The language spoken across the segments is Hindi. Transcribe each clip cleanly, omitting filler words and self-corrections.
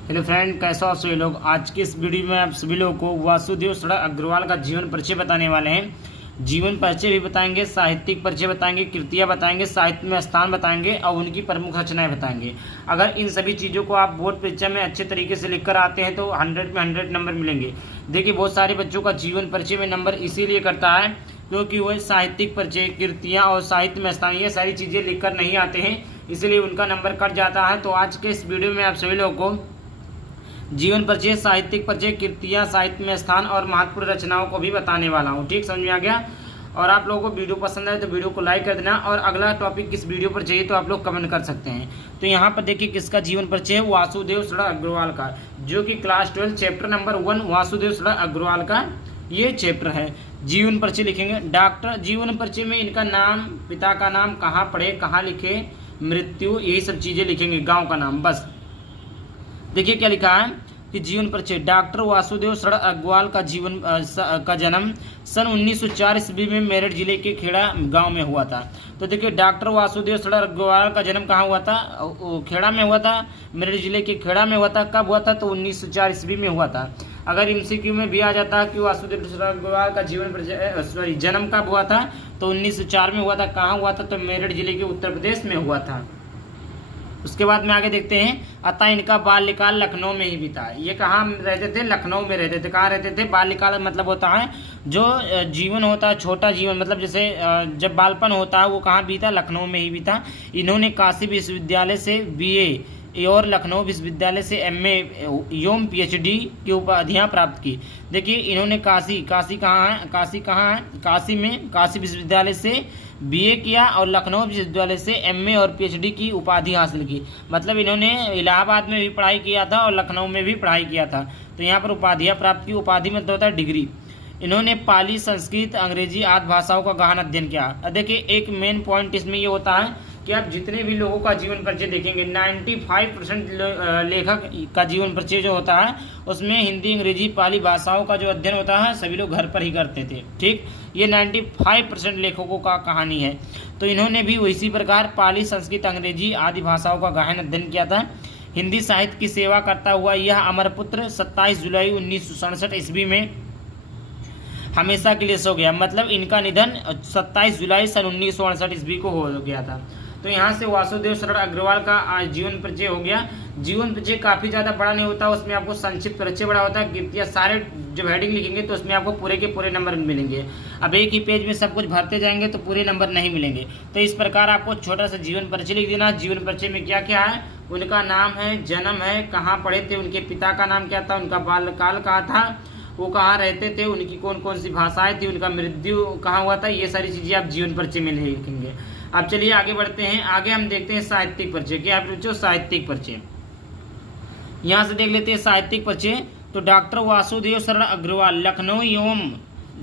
हेलो फ्रेंड, कैसे हो आप सभी लोग। आज की इस वीडियो में आप सभी लोगों को वासुदेव सड़ा अग्रवाल का जीवन परिचय बताने वाले हैं। जीवन परिचय भी बताएंगे, साहित्यिक परिचय बताएंगे, कृतियाँ बताएंगे, साहित्य में स्थान बताएंगे और उनकी प्रमुख रचनाएं बताएंगे। अगर इन सभी चीज़ों को आप बोर्ड परीक्षा में अच्छे तरीके से लिखकर आते हैं तो 100 में 100 नंबर मिलेंगे। देखिए, बहुत सारे बच्चों का जीवन परिचय में नंबर इसीलिए करता है क्योंकि वह साहित्यिक परिचय, कृतियाँ और साहित्य में स्थान ये सारी चीज़ें लिखकर नहीं आते हैं, इसलिए उनका नंबर कट जाता है। तो आज के इस वीडियो में आप सभी लोगों को जीवन परिचय, साहित्यिक परिचय, कृतियाँ, साहित्य में स्थान और महत्वपूर्ण रचनाओं को भी बताने वाला हूँ। ठीक, समझ में आ गया। और आप लोगों को वीडियो पसंद आए तो वीडियो को लाइक कर देना, और अगला टॉपिक किस वीडियो पर चाहिए तो आप लोग कमेंट कर सकते हैं। तो यहाँ पर देखिए किसका जीवन परिचय है, वासुदेव सड़ा अग्रवाल का, जो कि क्लास 12 चैप्टर नंबर 1 वासुदेव सड़ा अग्रवाल का ये चैप्टर है। जीवन परिचय लिखेंगे। डॉक्टर जीवन परिचय में इनका नाम, पिता का नाम, कहाँ पढ़े, कहाँ लिखे, मृत्यु, यही सब चीज़ें लिखेंगे, गाँव का नाम बस। देखिए क्या लिखा है कि जीवन परिचय। डॉक्टर वासुदेव सड़ा अग्रवाल का जीवन का जन्म सन 1904 ईस्वी में मेरठ जिले के खेड़ा गांव में हुआ था। तो देखिए, डॉक्टर वासुदेव सड़ा अग्रवाल का जन्म कहाँ हुआ था? खेड़ा में हुआ था, मेरठ जिले के खेड़ा में हुआ था। कब हुआ था? तो 1904 ईस्वी में हुआ था। अगर एमसीक्यू में भी आ जाता कि वासुदेव सड़ा अग्रवाल का जीवन परिचय जन्म कब हुआ था, तो 1904 में हुआ था। कहाँ हुआ था? तो मेरठ जिले के उत्तर प्रदेश में हुआ था। उसके बाद में आगे देखते हैं। अतः इनका बाल्यकाल लखनऊ में ही बीता। ये कहाँ रहते थे? लखनऊ में रहते थे। कहाँ रहते थे? बाल्यकाल मतलब होता है जो जीवन होता है, छोटा जीवन, मतलब जैसे जब बालपन होता है वो कहाँ बीता? लखनऊ में ही बीता। इन्होंने काशी विश्वविद्यालय से BA और लखनऊ विश्वविद्यालय से MA एवं PhD की उपाधियाँ प्राप्त की। देखिए, इन्होंने काशी कहाँ है? काशी में काशी विश्वविद्यालय से BA किया और लखनऊ विश्वविद्यालय से MA और PhD की उपाधि हासिल की। मतलब इन्होंने इलाहाबाद में भी पढ़ाई किया था और लखनऊ में भी पढ़ाई किया था। तो यहाँ पर उपाधियाँ प्राप्त की। उपाधि मतलब होता है डिग्री। इन्होंने पाली, संस्कृत, अंग्रेजी आदि भाषाओं का गहन अध्ययन किया। देखिए, एक मेन पॉइंट इसमें ये होता है कि आप जितने भी लोगों का जीवन परिचय देखेंगे 95% लेखक का जीवन परिचय जो होता है उसमें हिंदी, अंग्रेजी, पाली भाषाओं का जो अध्ययन होता है सभी लोग घर पर ही करते थे। ठीक, ये 95% लेखकों का कहानी है। तो इन्होंने भी इसी प्रकार पाली, संस्कृत, अंग्रेजी आदि भाषाओं का गहन अध्ययन किया था। हिंदी साहित्य की सेवा करता हुआ यह अमरपुत्र 27 जुलाई 1967 ईस्वी में हमेशा के लिए सो गया। मतलब इनका निधन 27 जुलाई सन 1968 ईस्वी को हो गया था। तो यहाँ से वासुदेव सड़ा अग्रवाल का जीवन परिचय हो गया। जीवन परिचय काफ़ी ज़्यादा बड़ा नहीं होता, उसमें आपको संक्षिप्त परिचय बड़ा होता है। कृतियाँ सारे जब हेडिंग लिखेंगे तो उसमें आपको पूरे के पूरे नंबर मिलेंगे। अब एक ही पेज में सब कुछ भरते जाएंगे तो पूरे नंबर नहीं मिलेंगे। तो इस प्रकार आपको छोटा सा जीवन परिचय लिख देना। जीवन परिचय में क्या क्या है? उनका नाम है, जन्म है, कहाँ पढ़े थे, उनके पिता का नाम क्या था, उनका बाल्यकाल कहाँ था, वो कहाँ रहते थे, उनकी कौन कौन सी भाषाएं थी, उनका मृत्यु कहाँ हुआ था, ये सारी चीज़ें आप जीवन परिचय में लिखेंगे। अब चलिए आगे बढ़ते हैं। आगे हम देखते हैं साहित्यिक परिचय। क्या आप बच्चों? साहित्यिक परिचय यहाँ से देख लेते हैं। साहित्यिक परिचय तो डॉक्टर वासुदेव सड़ा अग्रवाल लखनऊ एवं,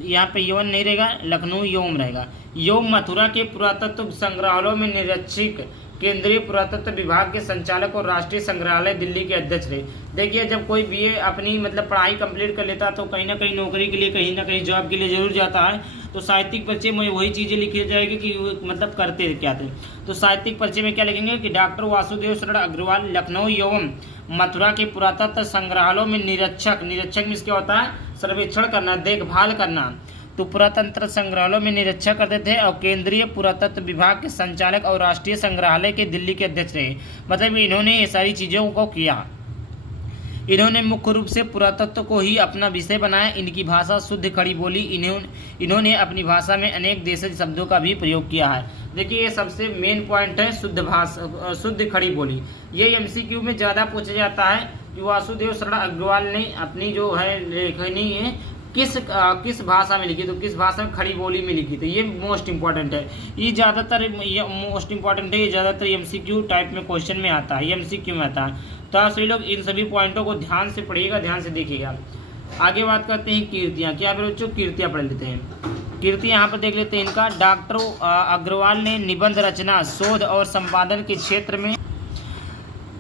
यहाँ पे यौन नहीं रहेगा, लखनऊ एवं रहेगा, एवं मथुरा के पुरातत्व संग्रहालयों में निरीक्षक, केंद्रीय पुरातत्व विभाग के संचालक और राष्ट्रीय संग्रहालय दिल्ली के अध्यक्ष रहे। देखिए, जब कोई BA अपनी मतलब पढ़ाई कंप्लीट कर लेता तो कहीं ना कहीं नौकरी के लिए, कहीं ना कहीं जॉब के लिए जरूर जाता है। तो साहित्यिक परिचय में वही चीज़ें लिखी जाएगी कि वो मतलब करते क्या थे। तो साहित्यिक परिचय में क्या लिखेंगे कि डॉक्टर वासुदेव सड़ा अग्रवाल लखनऊ एवं मथुरा के पुरातत्व संग्रहालयों में निरीक्षक मीन्स क्या होता है? सर्वेक्षण करना, देखभाल करना। तो पुरातत्व संग्रहालयों में निरीक्षक करते थे और केंद्रीय पुरातत्व विभाग के संचालक और राष्ट्रीय संग्रहालय के दिल्ली के अध्यक्ष रहे। मतलब इन्होंने ये सारी चीज़ों को किया। इन्होंने मुख्य रूप से पुरातत्व को ही अपना विषय बनाया। इनकी भाषा शुद्ध खड़ी बोली। इन्होंने अपनी भाषा में अनेक देशज शब्दों का भी प्रयोग किया है। देखिए, ये सबसे मेन पॉइंट है, शुद्ध खड़ी बोली। ये MCQ में ज़्यादा पूछा जाता है कि वासुदेव सड़ा अग्रवाल ने अपनी जो है लेखनी है किस भाषा में लिखी, तो किस भाषा में? खड़ी बोली में लिखी। तो ये मोस्ट इंपॉर्टेंट है। ये ज़्यादातर मोस्ट इंपॉर्टेंट है। ये ज़्यादातर MCQ टाइप में क्वेश्चन में आता है, MCQ में आता है। तो आप सभी लोग इन सभी पॉइंटों को ध्यान से पढ़िएगा, ध्यान से देखिएगा। आगे बात करते हैं कृतियाँ। क्या बच्चों? कृतियाँ पढ़ लेते हैं। कृति यहाँ पर देख लेते हैं इनका। डॉक्टर अग्रवाल ने निबंध रचना, शोध और संपादन के क्षेत्र में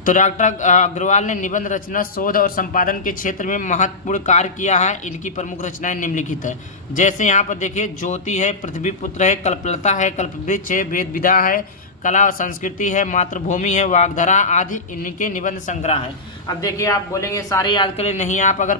तो डॉक्टर अग्रवाल ने निबंध रचना, शोध और संपादन के क्षेत्र में महत्वपूर्ण कार्य किया है। इनकी प्रमुख रचनाएं निम्नलिखित है। जैसे यहाँ पर देखिए, ज्योति है, पृथ्वीपुत्र है, कल्पलता है, कल्पवृक्ष है, वेद विधा है, कला और संस्कृति है, मातृभूमि है, वाग्धारा आदि इनके निबंध संग्रह है। अब देखिए आप बोलेंगे सारे याद कर ले, नहीं, आप अगर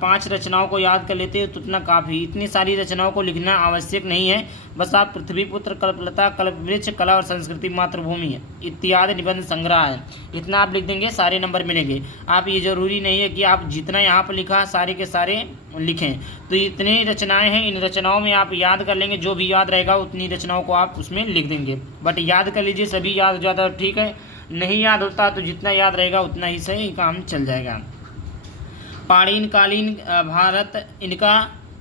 पांच रचनाओं को याद कर लेते हो तो उतना काफ़ी। इतनी सारी रचनाओं को लिखना आवश्यक नहीं है, बस आप पृथ्वीपुत्र, कल्पलता, कल्पवृक्ष, कला और संस्कृति, मातृभूमि इत्यादि निबंध संग्रह है, इतना आप लिख देंगे, सारे नंबर मिलेंगे। आप ये जरूरी नहीं है कि आप जितना यहाँ पर लिखा सारे के सारे लिखें। तो इतनी रचनाएं हैं, इन रचनाओं में आप याद कर लेंगे, जो भी याद रहेगा उतनी रचनाओं को आप उसमें लिख देंगे। बट याद कर लीजिए, सभी याद हो जाता है ठीक है, नहीं याद होता तो जितना याद रहेगा उतना ही सही काम चल जाएगा। प्राचीनकालीन भारत इनका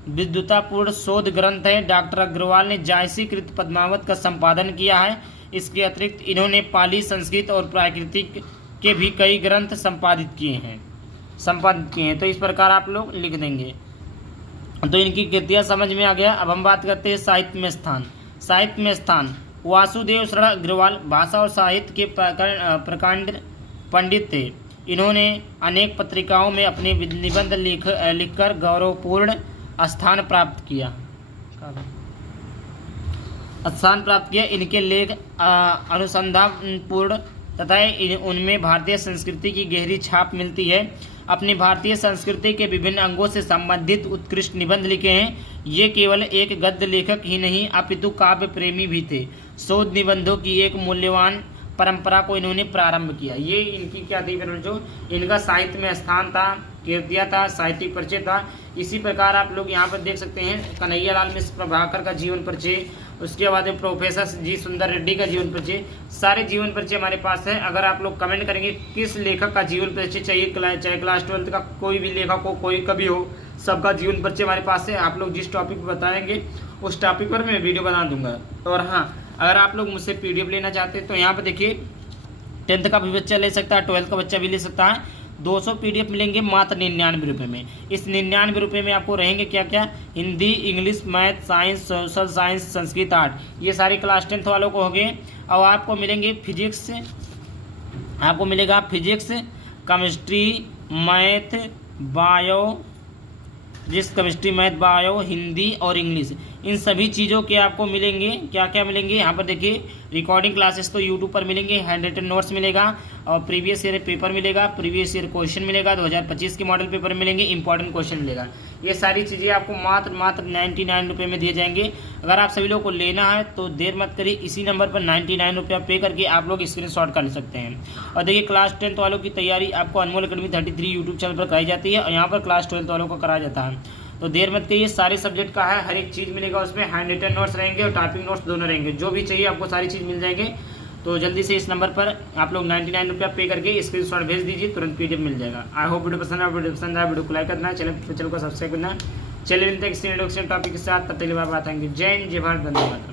विद्वतापूर्ण शोध ग्रंथ है। डॉक्टर अग्रवाल ने जायसीकृत पद्मावत का संपादन किया है। इसके अतिरिक्त इन्होंने पाली, संस्कृत और प्राकृतिक के भी कई ग्रंथ संपादित किए हैं। तो इस प्रकार आप लोग लिख देंगे। तो इनकी कृतियाँ समझ में आ गया। अब हम बात करते हैं साहित्य में स्थान। साहित्य में स्थान, वासुदेव शरण अग्रवाल भाषा और साहित्य के प्रकांड पंडित थे। इन्होंने अनेक पत्रिकाओं में अपने निबंध लिखकर गौरवपूर्ण स्थान प्राप्त किया। इनके लेख अनुसंधानपूर्ण तथा उनमें भारतीय संस्कृति की गहरी छाप मिलती है। अपनी भारतीय संस्कृति के विभिन्न अंगों से संबंधित उत्कृष्ट निबंध लिखे हैं। ये केवल एक गद्य लेखक ही नहीं अपितु काव्य प्रेमी भी थे। शोध निबंधों की एक मूल्यवान परंपरा को इन्होंने प्रारंभ किया। ये इनकी क्या थी, जो इनका साहित्य में स्थान था, कीर्तियाँ था, साहित्यिक परिचय था। इसी प्रकार आप लोग यहाँ पर देख सकते हैं कन्हैयालाल मिश्र प्रभाकर का जीवन परिचय, उसके बाद प्रोफेसर जी सुंदर रेड्डी का जीवन परिचय, सारे जीवन परिचय हमारे पास है। अगर आप लोग कमेंट करेंगे किस लेखक का जीवन परिचय चाहिए, चाहे क्लास 12 का कोई भी लेखक हो, कोई कभी हो, सबका जीवन परिचय हमारे पास है। आप लोग जिस टॉपिक पर बताएंगे उस टॉपिक पर मैं वीडियो बना दूंगा। और हाँ, अगर आप लोग मुझसे PDF लेना चाहते हैं तो यहाँ पर देखिए 10th का भी बच्चा ले सकता है, 12th का बच्चा भी ले सकता है। 200 PDF मिलेंगे मात्र 99 रुपये में। इस 99 रुपये में आपको रहेंगे क्या क्या, Hindi, English, math, science, social science, Sanskrit, art, ये सारी क्लास 10th वालों को होंगे। और आपको मिलेंगे फिजिक्स, आपको मिलेगा physics, chemistry, math, bio, chemistry, math, bio, Hindi और इंग्लिश, इन सभी चीज़ों के आपको मिलेंगे। क्या क्या मिलेंगे यहाँ पर देखिए, रिकॉर्डिंग क्लासेस तो यूट्यूब पर मिलेंगे, हैंड रिटन नोट्स मिलेगा और प्रीवियस ईयर पेपर मिलेगा, प्रीवियस ईयर क्वेश्चन मिलेगा, 2025 के मॉडल पेपर मिलेंगे, इंपॉर्टेंट क्वेश्चन मिलेगा। ये सारी चीज़ें आपको मात्र 99 रुपये में दिए जाएंगे। अगर आप सभी लोगों को लेना है तो देर मत करिए, इसी नंबर पर 99 रुपया पे करके आप लोग स्क्रीनशॉट कर सकते हैं। और देखिए क्लास 10th वालों की तैयारी आपको अनमोल अकेडमी 33 यूट्यूब चैनल पर कराई जाती है और यहाँ पर क्लास 12th वालों को कराया जाता है। तो देर मत करिए, सारे सब्जेक्ट का है, हर एक चीज़ मिलेगा उसमें, हैंड रिटन नोट्स रहेंगे और टाइपिंग नोट्स दोनों रहेंगे। जो भी चाहिए आपको सारी चीज़ मिल जाएंगे। तो जल्दी से इस नंबर पर आप लोग 99 रुपया पे करके स्क्रीनशॉट भेज दीजिए, तुरंत PDF मिल जाएगा। आई होप वीडियो पसंद आया, वीडियो को लाइक करना है, चैनल को सब्सक्राइब करना है। चलिए मिलते हैं किसी टॉपिक के साथ, तब तक के लिए बात आएंगे। जय हिंद, जय भारत, वंदे मातरम।